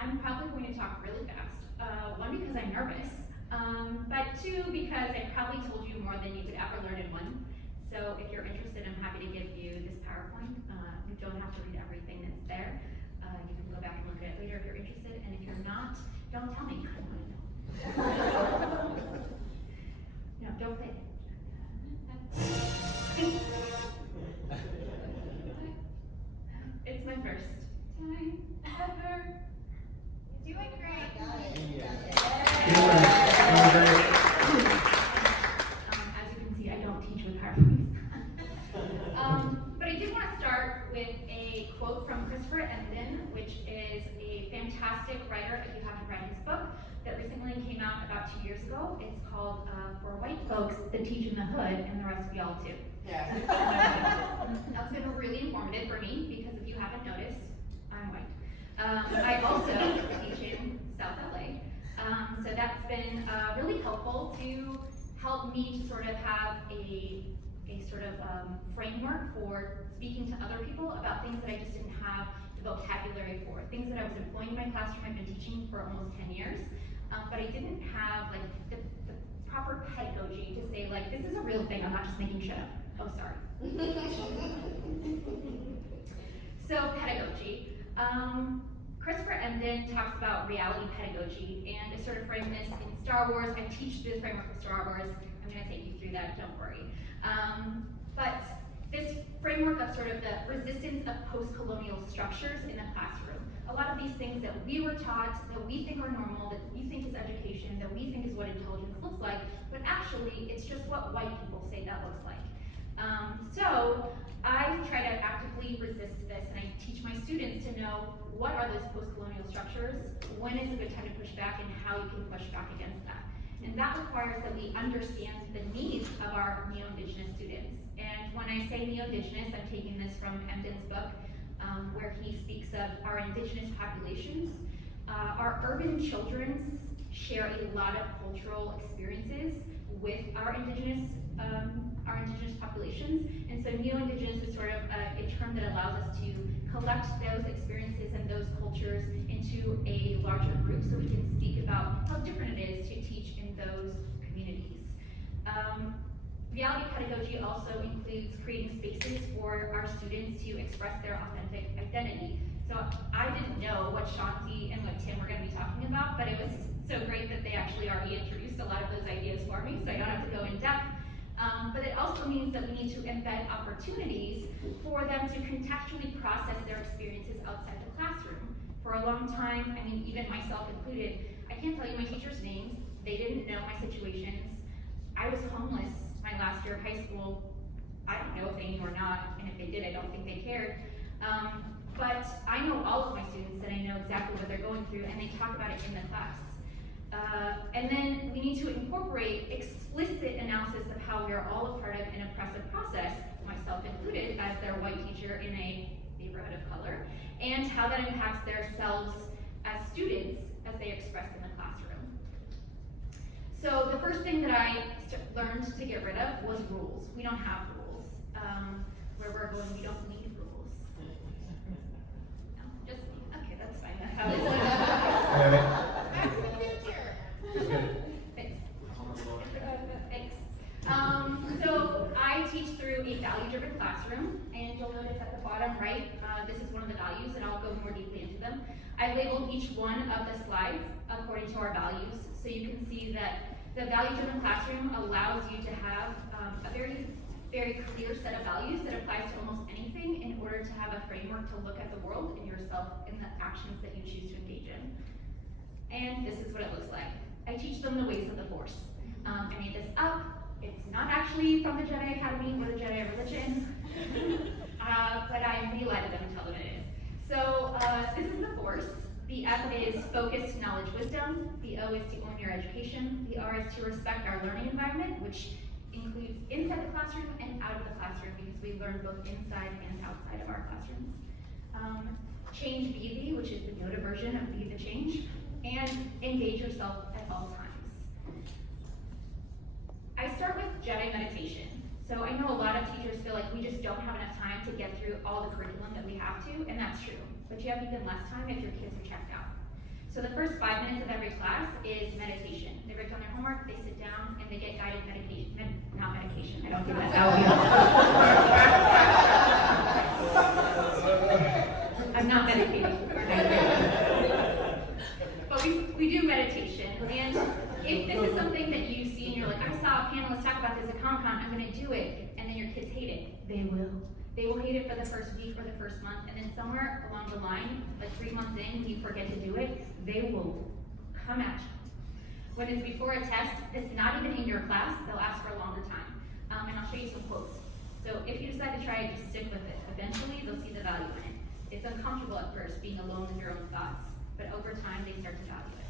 I'm probably going to talk really fast. One, because I'm nervous, but two, because I probably told you more than you could ever learn in one. So if you're interested, I'm happy to give you this PowerPoint. You don't have to read everything that's there. You can go back and look at it later if you're interested, and if you're not, don't tell me. I want to know. No, don't play. It's my first time ever. You're doing great. As you can see, I don't teach with PowerPoints. But I did want to start with a quote from Christopher Emden, which is a fantastic writer, if you haven't read his book, that recently came out about 2 years ago. It's called For White Folks, The Teach in the Hood, and the Rest of Y'all Too. Yeah. That's been really informative for me, because if you haven't noticed, I'm white. I also teach in South LA, so that's been really helpful to help me to sort of have a sort of framework for speaking to other people about things that I just didn't have the vocabulary for, things that I was employing in my classroom. I've been teaching for almost 10 years, but I didn't have like the proper pedagogy to say like, this is a real thing, I'm not just making shit up. Oh, sorry. So pedagogy. Christopher Emden talks about reality pedagogy, and I sort of frame this in Star Wars. I teach the framework of Star Wars. I'm going to take you through that, don't worry. But this framework of sort of the resistance of post-colonial structures in the classroom. A lot of these things that we were taught, that we think are normal, that we think is education, that we think is what intelligence looks like, but actually it's just what white people say that looks like. So I try to actively resist this, and I teach my students to know what are those post-colonial structures, when is a good time to push back, and how you can push back against that. And that requires that we understand the needs of our neo-Indigenous students. And when I say neo-Indigenous, I'm taking this from Emden's book, where he speaks of our Indigenous populations. Our urban children share a lot of cultural experiences with our Indigenous populations, and so neo-Indigenous is sort of a term that allows us to collect those experiences and those cultures into a larger group, so we can speak about how different it is to teach in those communities. Reality pedagogy also includes creating spaces for our students to express their authentic identity. So I didn't know what Shanti and what Tim were going to be talking about, but it was so great that they actually already introduced a lot of those ideas for me, so I don't have to go in depth. But it also means that we need to embed opportunities for them to contextually process their experiences outside the classroom. For a long time, I mean, even myself included, I can't tell you my teachers' names. They didn't know my situations. I was homeless my last year of high school. I don't know if they knew or not, and if they did, I don't think they cared. But I know all of my students, and I know exactly what they're going through, and they talk about it in the class. And then we need to incorporate explicit analysis of how we are all a part of an oppressive process, myself included, as their white teacher in a neighborhood of color, and how that impacts their selves as students as they express in the classroom. So the first thing that I learned to get rid of was rules. We don't have rules. Where we're going, we don't need rules. No, just, okay, that's fine. That's how it is. Thanks. Thanks. So I teach through a value-driven classroom, and you'll notice at the bottom right, this is one of the values, and I'll go more deeply into them. I labeled each one of the slides according to our values, so you can see that the value-driven classroom allows you to have a very, very clear set of values that applies to almost anything in order to have a framework to look at the world and yourself and the actions that you choose to engage in. And this is what it looks like. I teach them the ways of the Force. I made this up. It's not actually from the Jedi Academy or the Jedi religion, but I relighted them and tell them it is. So this is the Force. The F is focused knowledge wisdom. The O is to own your education. The R is to respect our learning environment, which includes inside the classroom and out of the classroom, because we learn both inside and outside of our classrooms. Change be thee, which is the Yoda version of be the change. And engage yourself at all times. I start with Jedi meditation. So I know a lot of teachers feel like we just don't have enough time to get through all the curriculum that we have to, and that's true. But you have even less time if your kids are checked out. So the first 5 minutes of every class is meditation. They write down their homework, they sit down, and they get guided medication. Not medication, I don't do that. I'm not medicating. But we do meditation. And if this is something that you see and you're like, I saw a panelist talk about this at Comic-Con, I'm going to do it, and then your kids hate it, they will. They will hate it for the first week or the first month, and then somewhere along the line, like 3 months in, when you forget to do it, they will come at you. When it's before a test, it's not even in your class, they'll ask for a longer time. And I'll show you some quotes. So if you decide to try it, just stick with it. Eventually, they'll see the value in it. It's uncomfortable at first, being alone with your own thoughts, but over time, they start to value it.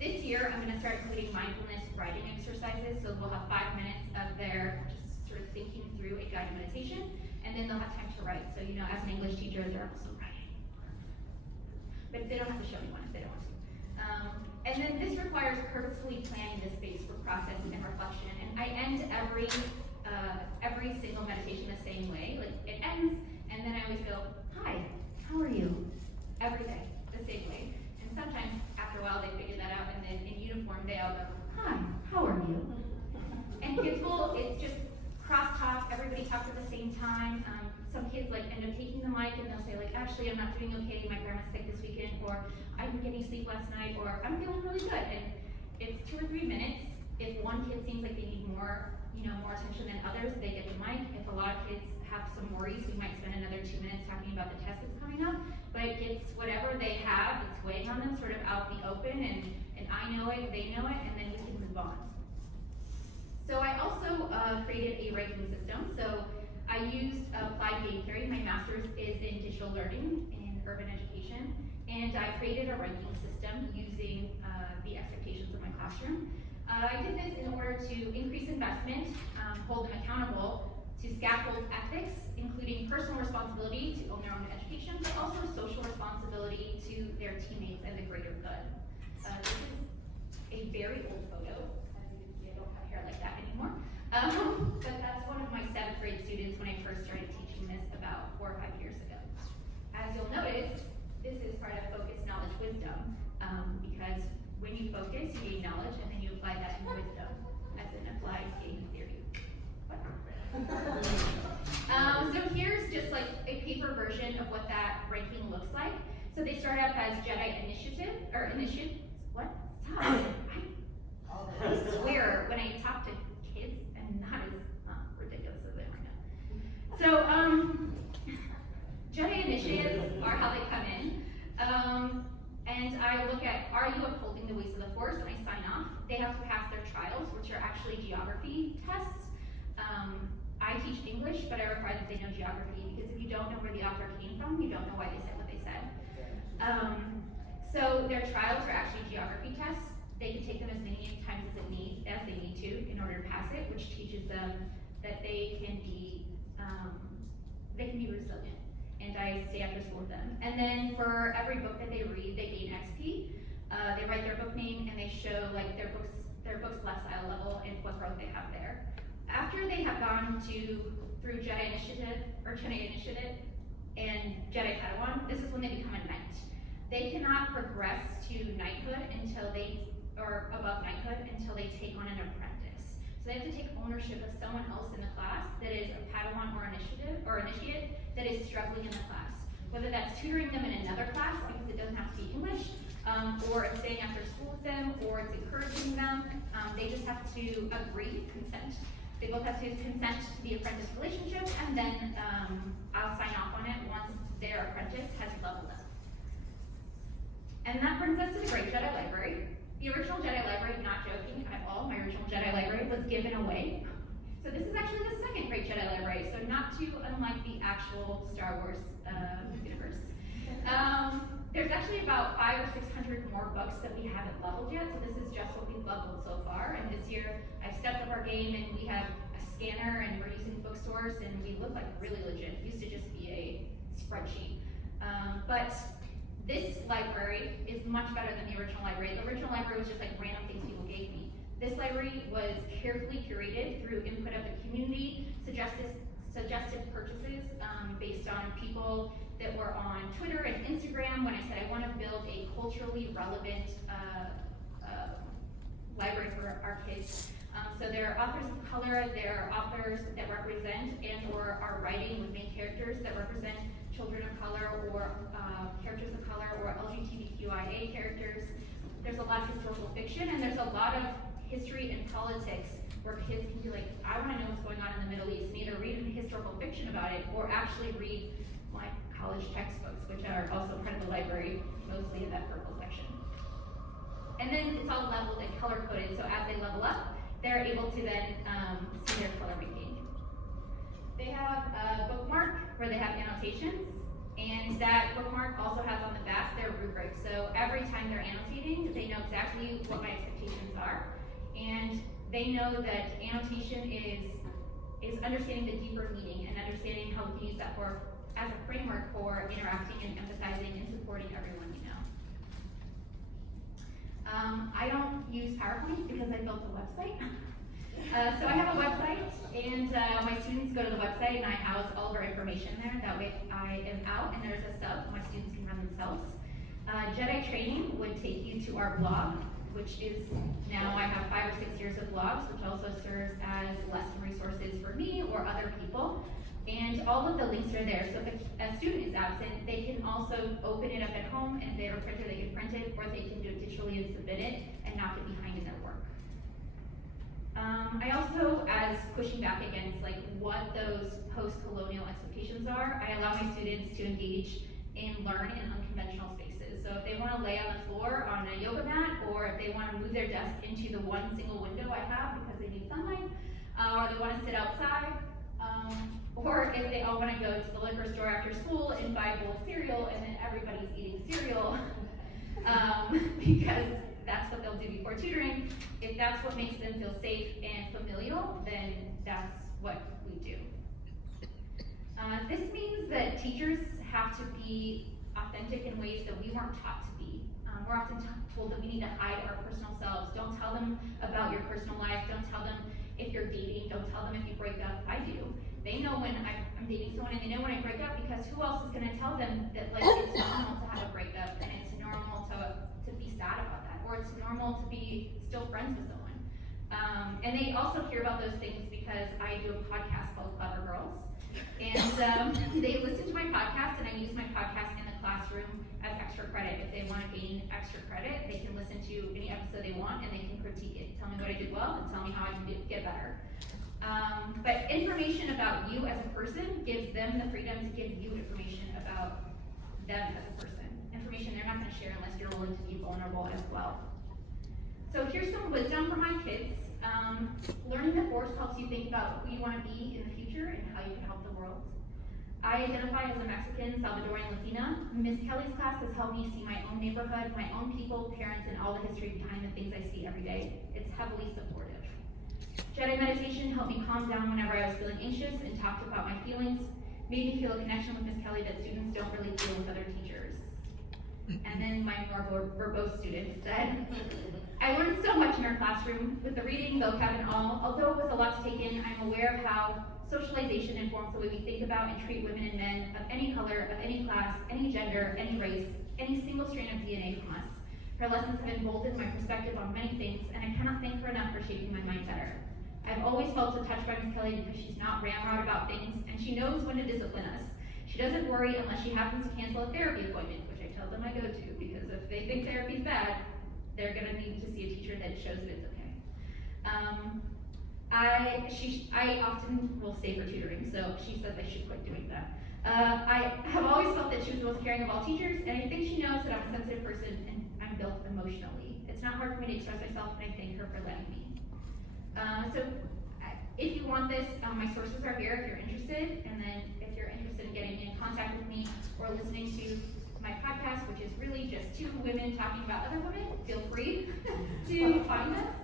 This year, I'm going to start including mindfulness writing exercises, so we'll have 5 minutes of their just sort of thinking through a guided meditation, and then they'll have time to write. So, as an English teacher, they're also writing. But they don't have to show me one if they don't want to. And then this requires purposefully planning the space for process and reflection. And I end every single meditation the same way. Like, it ends, and then I always go, hi, how are you? Every day, the same way. And sometimes, after a while, they figure that out, and then in uniform, they all go, hi, how are you? And kids will, it's just crosstalk, everybody talks at the same time. Some kids end up taking the mic and they'll say actually I'm not doing okay, my grandma's sick this weekend, or I didn't get any sleep last night, or I'm feeling really good. And it's 2 or 3 minutes. If one kid seems like they need more, more attention than others, they get the mic. If a lot of kids have some worries, we might spend another 2 minutes talking about the test that's coming up. But it gets whatever they have that's weighing on them sort of out the open, and I know it, they know it, and then we can move on. So I also created a ranking system. So I used applied game theory. My master's is in digital learning and urban education, and I created a ranking system using the expectations of my classroom. I did this in order to increase investment, hold them accountable, to scaffold ethics, including personal responsibility to own their own education, but also social responsibility to their teammates and the greater good. This is a very old photo. As you can see, I don't have hair like that anymore. But that's one of my 7th grade students when I first started teaching this about 4 or 5 years ago. As you'll notice, this is part of focus, knowledge, wisdom, because when you focus, you gain knowledge, and then you apply that in wisdom, as in applied game theory. What? So here's just a paper version of what that ranking looks like. So they start out as Jedi initiative, or what? Stop. I swear when I talk to kids, I'm not as ridiculous as I am right now. So, Jedi initiatives are how they come in. And I look at, are you upholding the ways of the Force? And I sign off. They have to pass their trials, which are actually geography tests. I teach English, but I require that they know geography, because if you don't know where the author came from, you don't know why they said what they said. So their trials are actually geography tests. They can take them as many times as they need to in order to pass it, which teaches them that they can be resilient. And I stay after school with them. And then for every book that they read, they gain XP. They write their book name, and they show their book's lifestyle level and what growth they have there. After they have gone through Jedi Initiative and Jedi Padawan, this is when they become a knight. They cannot progress to knighthood or above knighthood until they take on an apprentice. So they have to take ownership of someone else in the class that is a Padawan or initiate that is struggling in the class. Whether that's tutoring them in another class, because it doesn't have to be English, or it's staying after school with them, or it's encouraging them. They just have to agree, consent. They both have to consent to the apprentice relationship, and then I'll sign off on it once their apprentice has leveled up. And that brings us to the Great Jedi Library. The original Jedi Library, not joking at all, my original Jedi Library was given away. So this is actually the second Great Jedi Library, so not too unlike the actual Star Wars universe. There's actually about 500 or 600 more books that we haven't leveled yet, so this is just what we've leveled so far. And this year, I've stepped up our game, and we have a scanner, and we're using bookstores, and we look like really legit. It used to just be a spreadsheet. But this library is much better than the original library. The original library was just random things people gave me. This library was carefully curated through input of the community, suggested purchases based on people that were on Twitter and Instagram when I said I want to build a culturally relevant library for our kids. So there are authors of color, there are authors that represent and or are writing with main characters that represent children of color or characters of color or LGBTQIA characters. There's a lot of historical fiction, and there's a lot of history and politics where kids can be like, I want to know what's going on in the Middle East, and either read historical fiction about it or actually read my college textbooks, which are also part of the library, mostly in that purple section. And then it's all leveled and color coded, so as they level up, they're able to then see their color making. They have a bookmark where they have annotations, and that bookmark also has on the back their rubric. So every time they're annotating, they know exactly what my expectations are, and they know that annotation is understanding the deeper meaning and understanding how we can use that as a framework for interacting and empathizing and supporting everyone you know. I don't use PowerPoint because I built a website. So I have a website, and my students go to the website, and I house all of our information there. That way I am out, and there's a sub my students can run themselves. Jedi Training would take you to our blog, which is now I have 5 or 6 years of blogs, which also serves as lesson resources for me or other people. And all of the links are there. So if a student is absent, they can also open it up at home, and if they have a printer, they can print it, or they can do it digitally and submit it and not get behind in their work. I also, as pushing back against like what those post-colonial expectations are, I allow my students to engage and learn in unconventional spaces. So if they want to lay on the floor on a yoga mat, or if they want to move their desk into the one single window I have because they need sunlight, or they want to sit outside, or if they all want to go to the liquor store after school and buy a bowl of cereal, and then everybody's eating cereal, because that's what they'll do before tutoring. If that's what makes them feel safe and familial, then that's what we do. This means that teachers have to be authentic in ways that we weren't taught to be. We're often told that we need to hide our personal selves. Don't tell them about your personal life. Don't tell them if you're dating. Don't tell them if you break up. I do. They know when I'm dating someone, and they know when I break up, because who else is going to tell them that like it's normal to have a breakup, and it's normal to be sad about that, or it's normal to be still friends with someone. And they also hear about those things because I do a podcast called Clever Girls, and they listen to my podcast, and I use my podcast in the classroom as extra credit. If they want to gain extra credit, they can listen to any episode they want, and they can critique it, tell me what I did well, and tell me how I can get better. But information about you as a person gives them the freedom to give you information about them as a person. Information they're not going to share unless you're willing to be vulnerable as well. So here's some wisdom for my kids. Learning the force helps you think about who you want to be in the future and how you can help the world. I identify as a Mexican, Salvadorian Latina. Ms. Kelly's class has helped me see my own neighborhood, my own people, parents, and all the history behind the things I see every day. It's heavily supportive. Jedi meditation helped me calm down whenever I was feeling anxious and talked about my feelings, made me feel a connection with Ms. Kelly that students don't really feel with other teachers. And then my more verbose students said, I learned so much in our classroom with the reading, vocab, and all. Although it was a lot to take in, I'm aware of how socialization informs the way we think about and treat women and men of any color, of any class, any gender, any race, any single strand of DNA from us. Her lessons have emboldened my perspective on many things, and I cannot thank her enough for shaping my mind better. I've always felt so touched by Ms. Kelly because she's not ramrod about things, and she knows when to discipline us. She doesn't worry unless she happens to cancel a therapy appointment, which I tell them I go to, because if they think therapy's bad, they're gonna need to see a teacher that shows that it's okay. I often will stay for tutoring, so she says I should quit doing that. I have always felt that she was the most caring of all teachers, and I think she knows that I'm a sensitive person and I'm built emotionally. It's not hard for me to express myself, and I thank her for letting me. So if you want this, my sources are here if you're interested, and then if you're interested in getting in contact with me or listening to my podcast, which is really just two women talking about other women, feel free to find us.